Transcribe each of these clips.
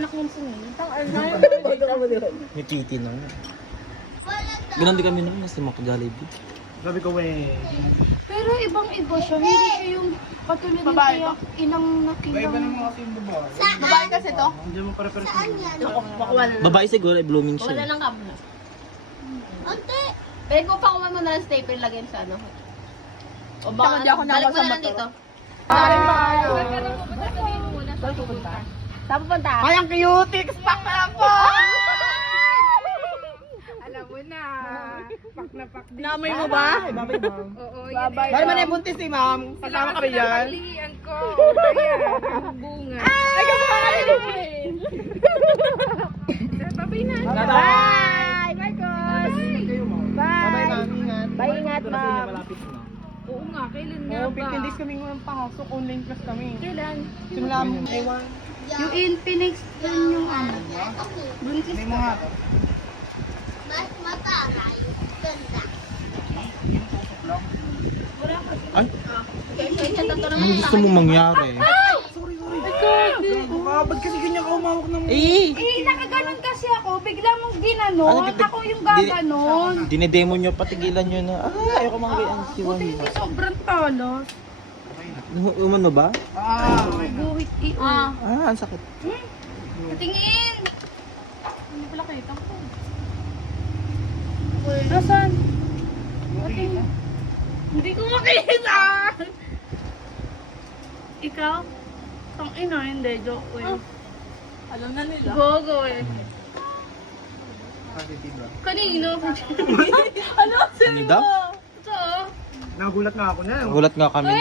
anak mo sa nila. May titi na. Ganon din kami naman, nasa mga Jollibee. Sabi ko, eh. Pero ibang-iba siya. Hindi siya yung katulad ng kaya inang nakita Iba mo. naman kasi yung babae. Babae kasi to? Hindi mo para-para sa Babae siguro, blooming Wala siya. lang kabla. Ante! Pwede mo pa kumain mo na lang staple lagyan sa ano. O baka, balik mo na lang dito. Saan pupunta? Ay, ang cute! Pak na po! Alam mo na. Pak na pak din. Namay mo ba? Babay, ma'am. Oo, Babay. yan. Dahil man yung buntis si ma'am. Kasama kami yan. Palihan ko. Ayan, ang bunga. Ay, kapakalit mo eh. Babay na. Bye! Bye, Cos! Kayo, ma'am. Bye! Babay, ma'am. Ingat. Bye, ingat, Ito na sila, ma'am. malapit na. Oo nga, kailan nga Oo, ba? 15 days kami ng pasok. Online class kami. Kailan? Simula mo. Ewan. Yung Infinix din yung ano. Buntis May mga... Ay, ano gusto mong mangyari? Ba't kasi ganyan ka umawak ng... Eh! Eh, nakaganon kasi ako. Bigla mong ginanon. Ano, Ako yung gaganon. Dinedemo nyo, patigilan nyo na. Ay, ayoko mga ganyan si Buti Juanita. hindi sobrang talos. Umano ba? Guhit iyo. Ang sakit. Tingin! Hindi pala kita ko. Nasaan? Tingin. Hindi ko makita! Ikaw? Tang ina, hindi. Joke ko yun. Alam na nila. Gogo eh. Positive ba? Kanino? Ano? Ano daw? Ito. Nagulat nga ako na. Nagulat nga kami.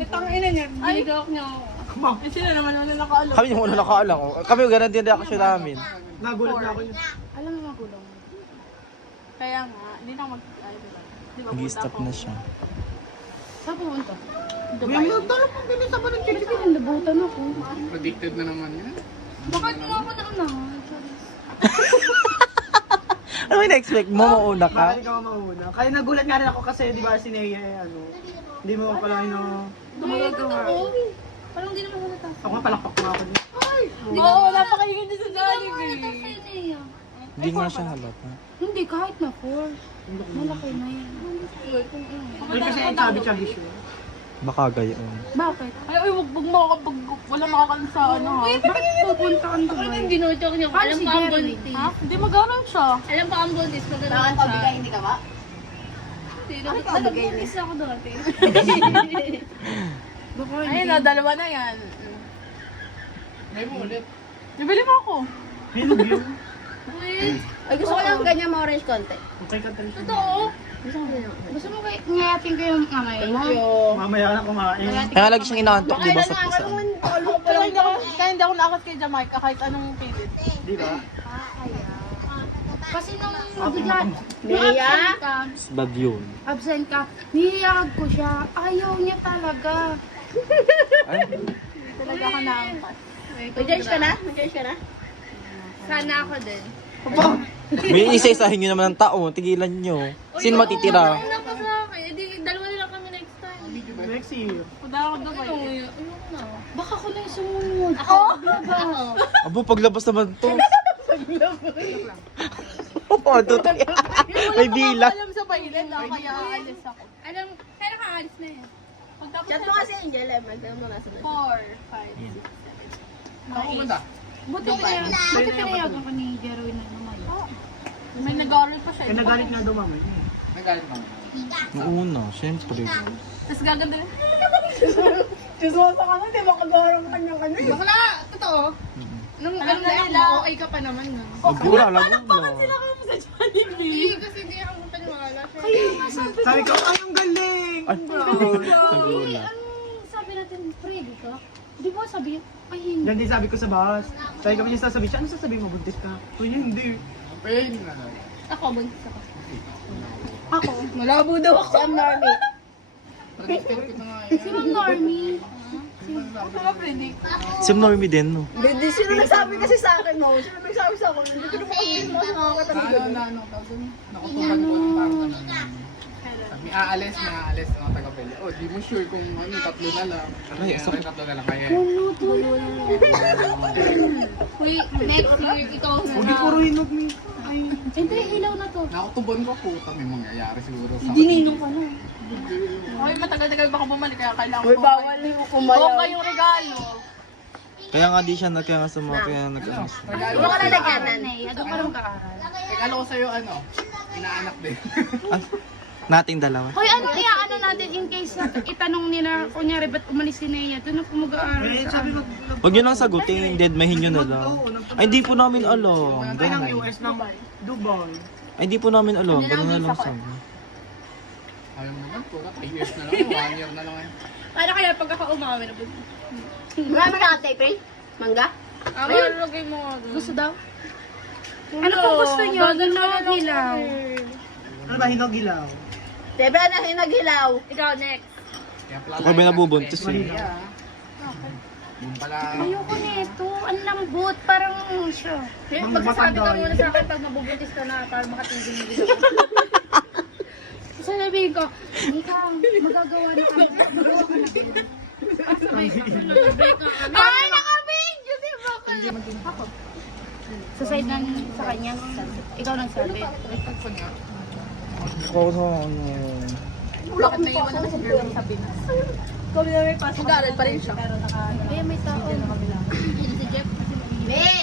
Itang ina niya. Binigawak niya ako. Eh, sila naman ano nakaalam. Kami yung una nakaalam. Kami ganun din reaction namin. Nagulat nga ako. Alam mo magulang. Kaya nga, hindi na mag... Di ba Nag-stop na siya. Saan pumunta? May magtanong pang ganyan sa banang Sige, nabutan ako. Predicted na naman yan. Bakit mo ako na Ano may na-expect mo? Mauna ka? Bakit ikaw mauna? Kaya nagulat nga rin ako kasi di ba si Nea ano, hindi mo pala Tumagagawa. Parang hindi naman halata. ako nga palakpak nga ako dito. Oo, napakaingin din sa Jollibee. Hindi nga siya halata. Hindi, kahit na 4. Malaki na yan. Ay kasi ang sabi siya. Baka gayon. Bakit? Ay, wag mo kapag wala makakalam sa ano ha. Bakit pupunta ka doon? Parang dinojoke niya. Alam si Jerry. Ha? Hindi maganon siya. Alam pa ang buntis, maganda Bakit siya. pabigay hindi ka ba? Nag-buntis ako dati. Baka Ay, hindi. na, dalawa na yan. May mo ulit. Nabili mo ako. Hinog yun. Ay, gusto ko lang ganyan ma-orange konti. Okay ka talaga. Totoo. Gusto mo kayo, ngayatin ko yung mamay mo? Mamaya na kumain. Kaya lagi siyang inaantok, di ba sa pisa? Kaya hindi ako naakot kay Jamaica kahit anong pilit. Di ba? Kasi nung bigla, Nea? Bad yun. absent ka, niyayag ko siya. Ayaw niya talaga. Ay, Talaga ako naangkas. Mag-judge ka na? Mag-judge ka na? Sana ako din. may isa-isahin nyo naman ng tao, tigilan nyo. Sino matitira? Una pa sa akin. Eh, di, dalawa na lang kami next time. Next year. Punta ako Dubai. Ayoko na. Baka ko na yung sumunod. Ako? Abo, paglabas naman to. Oo, tutok. May bilang. Alam sa pahilit ako kaya aalis ako. Alam, kaya nakaalis na yan. Pagtapos Chat mo kasi Angel, eh. Magdala mo nasa na. 4, 5, 6, 7. Ako kumanta. Buti pinayagan ko ni Jerwin na naman. May nag-aaral pa siya. Kaya nagalit nga daw mamay. Noong una, syempre. Tapos gaganda rin. Chismosa ka na, di ba kagaharang kanya-kanya? Bakla! Totoo? Nung ano na nila. okay ka pa naman nun. Lagula, lagula. Hindi, kasi hindi ako paniwala. Kaya nga sabi ko, Sabi ko, ay ang galing! Ay, lagula. anong sabi natin, ready ka? Di ba sabi, ay hindi. Yan din sabi ko sa bahas. Sabi ko niya sasabihin siya, ano sasabihin mo, buntis ka? Kuya, hindi. Ako, buntis ako. Ako, Malabo daw ako. Sam Normie. Sino Normie? Predict. Si Normie din, no? Hindi, sino nagsabi kasi sa akin mo? Sino nagsabi sa akin? Hindi ko naman kasi mga nakakatabi. May aalis ng mga taga-Pele. Oh, di mo sure kung ano, tatlo na lang. Ay, Tatlo na lang kaya. Puno to. Uy, next year, ikaw na Hindi puro hinog ni. Ay. Hindi, ilaw na to. Nakatubon ko puta, may mangyayari siguro sa Dininong ka na. Uy, matagal-tagal baka bumalik kaya kailangan Uy, bawal yung kumayaw. Oo, kayong regalo. Kaya nga di siya kaya nga sa mga kaya nag-amas. Regalo, Ano ka lalagyanan? Doon ka lang kaaral. regalo ko sa'yo ano, inaanak din. Nating dalawa. Hoy, ano ano natin in case na itanong nila, kunyari, ba't umalis si Nea? Doon ako mag-aaral Eh, sa sabi ano. mo, Huwag nyo nang sagutin, dead mahin nyo na lang. Ay, hindi po namin alam. Kaya ng Ganun. US ng Dubai. Ay, hindi po namin alam. Ganun na lang sabi. Ayaw mo naman, puta, 3 years na lang, 1 year na lang eh. Paano kaya pagka umawi na ba? Marami na ka, April? Mangga? Lagay mo. Gusto daw? Ano pong gusto nyo? Ganon ilaw. Ano ba, hinog ilaw? Siyempre na hinaghilaw. Ikaw, next. Kaya Ako ba nabubuntis eh. Yung pala, Ayoko nito. Ang lambot. Parang siya. Magsasabi ka muna sa akin pag mabubuntis ka na para makatigil mo dito. Sasabihin ko, Mika, magagawa na kami. Magawa ka na ba? Ay, naka-video, di ba? Sa side ng sa kanya, ikaw nang sabi. Ako sa ano. Bakit may iwan na si Jerome sa Pinas? Kami na may pasok. Mag-aaral pa rin siya. Kaya may tao. Si Jeff. Be!